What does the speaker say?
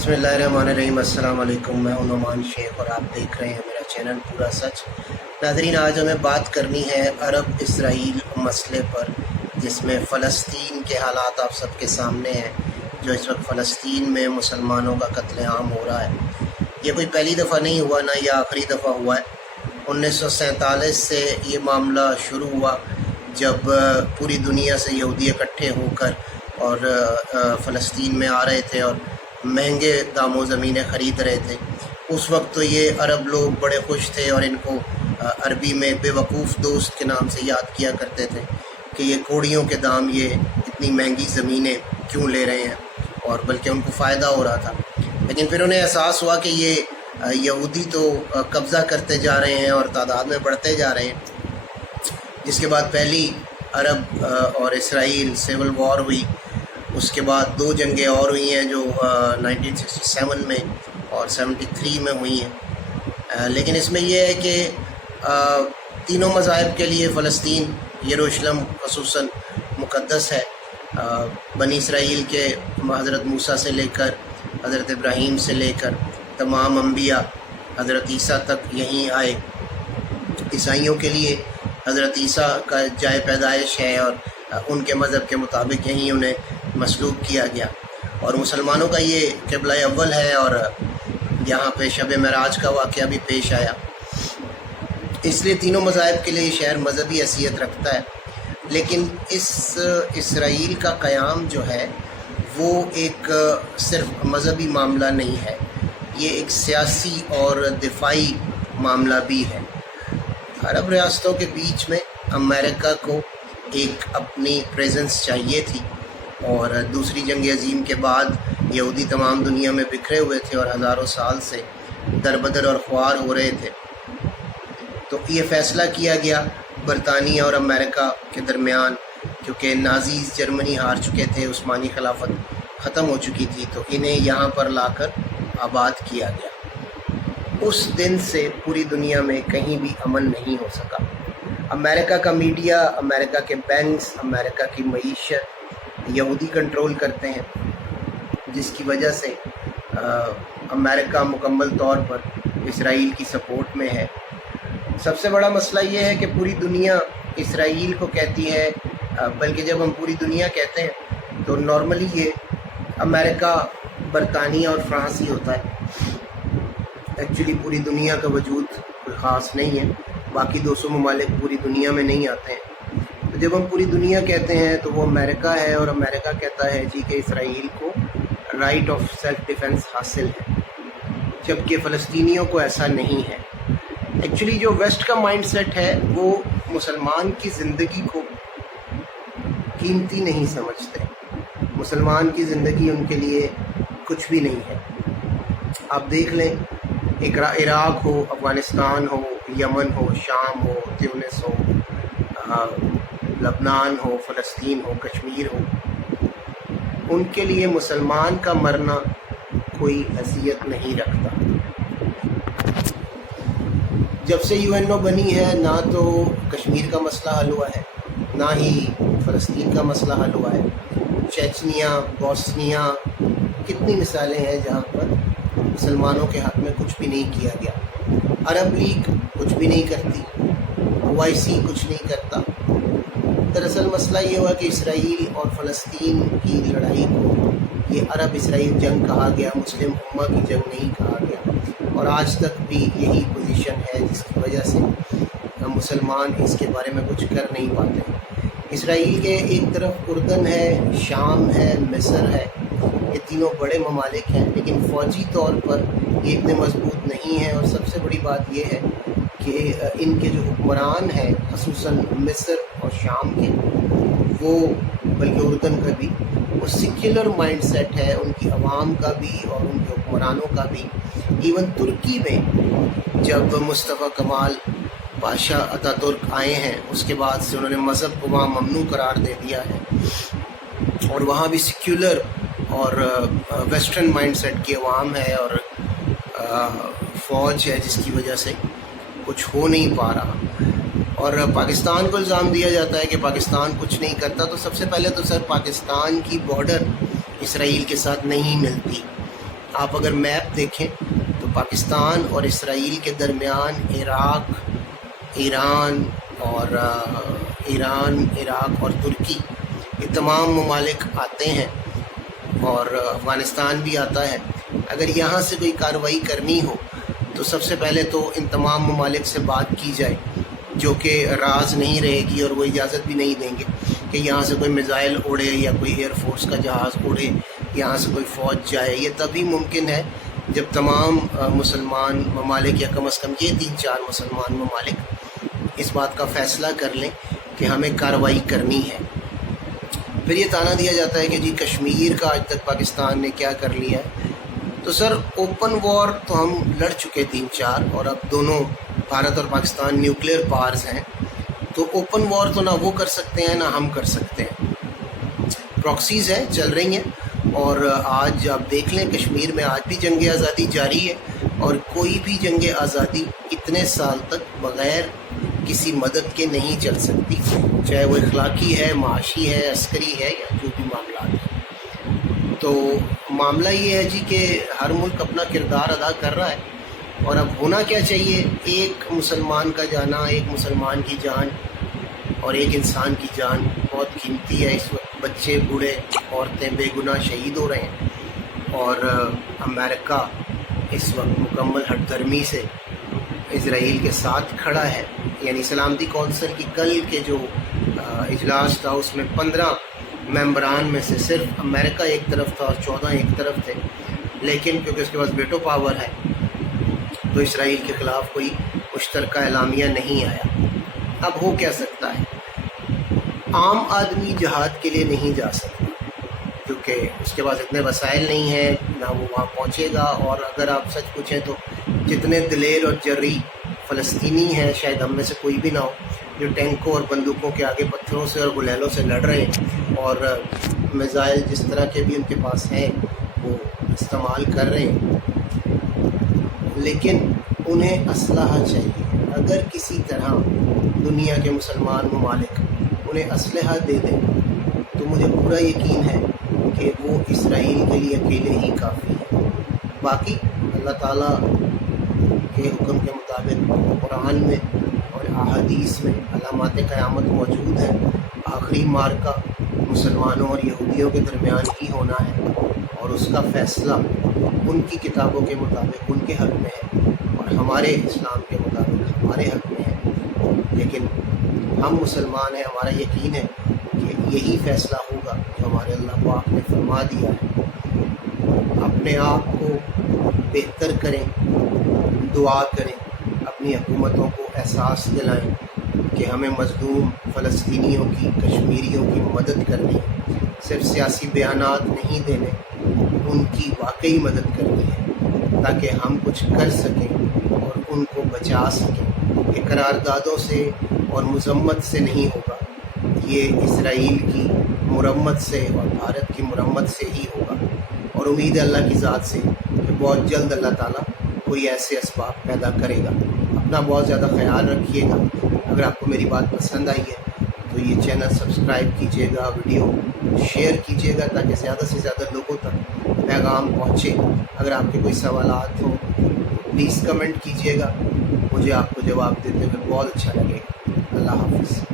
बिस्मिल्लाहिर्रहमानिर्रहीम। अस्सलाम वालेकुम। मैं हूं नुमान शेख और आप देख रहे हैं मेरा चैनल पूरा सच। नाज़रीन, आज हमें बात करनी है अरब इसराइल मसले पर, जिसमें फ़लस्तीन के हालात आप सबके सामने हैं। जो इस वक्त फ़लस्तीन में मुसलमानों का कत्लेआम हो रहा है, ये कोई पहली दफ़ा नहीं हुआ, ना ये आखिरी दफ़ा हुआ है। 1947 से ये मामला शुरू हुआ, जब पूरी दुनिया से यहूदी इकट्ठे होकर और फ़लस्तीन में आ रहे थे और महंगे दामों ज़मीनें ख़रीद रहे थे। उस वक्त तो ये अरब लोग बड़े खुश थे और इनको अरबी में बेवकूफ़ दोस्त के नाम से याद किया करते थे कि ये कोड़ियों के दाम, ये इतनी महंगी ज़मीनें क्यों ले रहे हैं, और बल्कि उनको फ़ायदा हो रहा था। लेकिन फिर उन्हें एहसास हुआ कि ये यहूदी तो कब्ज़ा करते जा रहे हैं और तादाद में बढ़ते जा रहे हैं। जिसके बाद पहली अरब और इसराइल सिविल वॉर हुई। उसके बाद दो जंगें और हुई हैं जो 1967 में और 73 में हुई हैं। लेकिन इसमें यह है कि तीनों मज़ाहिब के लिए फ़लस्तीन, यरूशलेम ख़ुसूसन मुक़द्दस है। बनी इसराइल के हज़रत मूसा से लेकर हज़रत इब्राहीम से लेकर तमाम अंबिया हज़रत ईसा तक यहीं आए। ईसाइयों के लिए हज़रत ईसा का जाए पैदाइश है और उनके मज़हब के मुताबिक यहीं उन्हें मसलूब किया गया। और मुसलमानों का ये क़िबला अव्वल है और यहाँ पे शब मेराज का वाक़या भी पेश आया। इसलिए तीनों मज़ाहिब के लिए ये शहर मज़हबी हैसियत रखता है। लेकिन इस इसराइल का क़याम जो है वो एक सिर्फ मज़हबी मामला नहीं है, ये एक सियासी और दिफाई मामला भी है। अरब रियासतों के बीच में अमेरिका को एक अपनी प्रेजेंस चाहिए थी, और दूसरी जंग अज़ीम के बाद यहूदी तमाम दुनिया में बिखरे हुए थे और हज़ारों साल से दरबदर और ख्वार हो रहे थे। तो ये फ़ैसला किया गया बरतानिया और अमेरिका के दरमियान, क्योंकि नाज़ीज़ जर्मनी हार चुके थे, उस्मानी खिलाफत ख़त्म हो चुकी थी, तो इन्हें यहाँ पर लाकर आबाद किया गया। उस दिन से पूरी दुनिया में कहीं भी अमन नहीं हो सका। अमेरिका का मीडिया, अमेरिका के बैंक्स, अमेरिका की मईशत यहूदी कंट्रोल करते हैं, जिसकी वजह से अमेरिका मुकम्मल तौर पर इसराइल की सपोर्ट में है। सबसे बड़ा मसला ये है कि पूरी दुनिया इसराइल को कहती है, बल्कि जब हम पूरी दुनिया कहते हैं तो नॉर्मली ये अमेरिका, बरतानिया और फ्रांस ही होता है। एक्चुअली पूरी दुनिया का वजूद कोई ख़ास नहीं है, बाकी 200 ममालिक पूरी दुनिया में नहीं आते हैं। तो जब हम पूरी दुनिया कहते हैं तो वो अमेरिका है, और अमेरिका कहता है जी कि इसराइल को राइट ऑफ सेल्फ डिफेंस हासिल है, जबकि फ़लस्तीनियों को ऐसा नहीं है। एक्चुअली जो वेस्ट का माइंडसेट है वो मुसलमान की ज़िंदगी को कीमती नहीं समझते। मुसलमान की ज़िंदगी उनके लिए कुछ भी नहीं है। आप देख लें, इराक़ हो, अफ़गानिस्तान हो, यमन हो, शाम हो, ट्यूनिस हो, लबनान हो, फ़लस्तीन हो, कश्मीर हो, उनके लिए मुसलमान का मरना कोई हैसियत नहीं रखता। जब से यूएनओ बनी है, ना तो कश्मीर का मसला हल हुआ है, ना ही फ़लस्तीन का मसला हल हुआ है। चेचनिया, बोस्निया, कितनी मिसालें हैं जहाँ पर मुसलमानों के हक़ में कुछ भी नहीं किया गया। अरब लीग कुछ भी नहीं करती, OIC कुछ नहीं करता। दरअसल मसला ये हुआ कि इसराइल और फ़लस्तीन की लड़ाई को ये अरब इसराइल जंग कहा गया, मुस्लिम उम्मा की जंग नहीं कहा गया, और आज तक भी यही पोजीशन है, जिसकी वजह से मुसलमान इसके बारे में कुछ कर नहीं पाते। इसराइल के एक तरफ उर्दन है, शाम है, मिस्र है, ये तीनों बड़े ममालिक हैं, लेकिन फ़ौजी तौर पर ये इतने मजबूत नहीं हैं। और सबसे बड़ी बात यह है कि इनके जो हुक्मरान हैं, ख़ुसूसन मिस्र और शाम के, वो बल्कि उर्दन का भी, वो सेक्युलर माइंडसेट है उनकी अवाम का भी और उनके हुक्मरानों का भी। इवन तुर्की में जब मुस्तफ़ा कमाल बादशाह अतातुर्क आए हैं, उसके बाद से उन्होंने मज़हब को वहाँ ममनू करार दे दिया है, और वहाँ भी सेक्युलर और वेस्टर्न माइंडसेट की अवाम है और फ़ौज है, जिसकी वजह से कुछ हो नहीं पा रहा। और पाकिस्तान को इल्ज़ाम दिया जाता है कि पाकिस्तान कुछ नहीं करता। तो सबसे पहले तो सर, पाकिस्तान की बॉर्डर इसराइल के साथ नहीं मिलती, आप अगर मैप देखें तो पाकिस्तान और इसराइल के दरमियान इराक, ईरान इराक और तुर्की, ये तमाम ममालिक आते हैं और अफ़गानिस्तान भी आता है। अगर यहाँ से कोई कार्रवाई करनी हो तो सबसे पहले तो इन तमाम ममालिक से बात की जाए, जो कि राज नहीं रहेगी और वो इजाज़त भी नहीं देंगे कि यहाँ से कोई मिज़ाइल उड़े या कोई एयर फोर्स का जहाज़ उड़े, यहाँ से कोई फ़ौज जाए। ये तभी मुमकिन है जब तमाम मुसलमान ममालिक या कम अज़ कम ये 3-4 मुसलमान ममालिक इस बात का फ़ैसला कर लें कि हमें कार्रवाई करनी है। फिर ये ताना दिया जाता है कि जी कश्मीर का आज तक पाकिस्तान ने क्या कर लिया है। तो सर, ओपन वॉर तो हम लड़ चुके 3-4, और अब दोनों भारत और पाकिस्तान न्यूक्लियर पावर्स हैं, तो ओपन वॉर तो ना वो कर सकते हैं ना हम कर सकते हैं। प्रॉक्सीज़ हैं, चल रही हैं, और आज आप देख लें कश्मीर में आज भी जंग आज़ादी जारी है, और कोई भी जंग आज़ादी इतने साल तक बग़ैर किसी मदद के नहीं चल सकती, चाहे वो इखलाकी है, माशी है, अस्करी है, या जो भी मामला है। तो मामला ये है जी कि हर मुल्क अपना किरदार अदा कर रहा है, और अब होना क्या चाहिए, एक मुसलमान का जाना, एक मुसलमान की जान और एक इंसान की जान बहुत कीमती है। इस वक्त बच्चे, बूढ़े, औरतें बेगुनाह शहीद हो रहे हैं, और अमेरिका इस वक्त मुकम्मल हठधर्मी से इजराइल के साथ खड़ा है। यानी सलामती कौंसिल की कल के जो इजलास था उसमें 15 मेंबरान में से सिर्फ अमेरिका एक तरफ था और 14 एक तरफ थे, लेकिन क्योंकि उसके पास वेटो पावर है तो इसराइल के ख़िलाफ़ कोई मुश्तरका एलामिया नहीं आया। अब हो क्या सकता है, आम आदमी जहाद के लिए नहीं जा सकता क्योंकि उसके पास इतने वसाइल नहीं हैं, ना वो वहाँ पहुँचेगा। और अगर आप सच पूछें तो जितने दिलेर और जर्री फ़लस्तीनी हैं, शायद हम में से कोई भी ना हो जो टैंकों और बंदूकों के आगे पत्थरों से और गुलेलों से लड़ रहे हैं, और मिज़ाइल जिस तरह के भी उनके पास हैं वो इस्तेमाल कर रहे हैं, लेकिन उन्हें असलहा चाहिए। अगर किसी तरह दुनिया के मुसलमान ममालिक उन्हें असलहा दे दें तो मुझे पूरा यकीन है कि वो इसराइल के लिए अकेले ही काफ़ी है। बाकी अल्लाह ताला के हुक्म के मुताबिक कुरान में और अहादीस में अलामात क़यामत मौजूद है। आखिरी मार्का मुसलमानों और यहूदियों के दरमियान ही होना है, और उसका फ़ैसला उनकी किताबों के मुताबिक उनके हक़ में है और हमारे इस्लाम के मुताबिक हमारे हक़ में है। लेकिन हम मुसलमान हैं, हमारा यकीन है कि यही फ़ैसला होगा जो हमारे अल्लाह पाक ने फरमा दिया है। अपने आप को बेहतर करें, दुआ करें, अपनी हुकूमतों को एहसास दिलाएं कि हमें मज़लूम फ़लस्तीनियों की, कश्मीरियों की मदद करनी है। सिर्फ सियासी बयानात नहीं देने, उनकी वाकई मदद करनी है ताकि हम कुछ कर सकें और उनको बचा सकें। ये करारदादों से और मज़म्मत से नहीं होगा, ये इसराइल की मुरम्मत से और भारत की मुरम्मत से ही होगा। और उम्मीद है अल्लाह की ज़ात से कि बहुत जल्द अल्लाह ताला कोई ऐसे असबाब पैदा करेगा। अपना बहुत ज़्यादा ख्याल रखिएगा। अगर आपको मेरी बात पसंद आई है तो ये चैनल सब्सक्राइब कीजिएगा, वीडियो शेयर कीजिएगा ताकि ज़्यादा से ज़्यादा लोगों तक पैगाम पहुँचे। अगर आपके कोई सवालात हो प्लीज़ कमेंट कीजिएगा, मुझे आपको जवाब देते हुए बहुत अच्छा लगेगा। अल्लाह हाफ़िज़।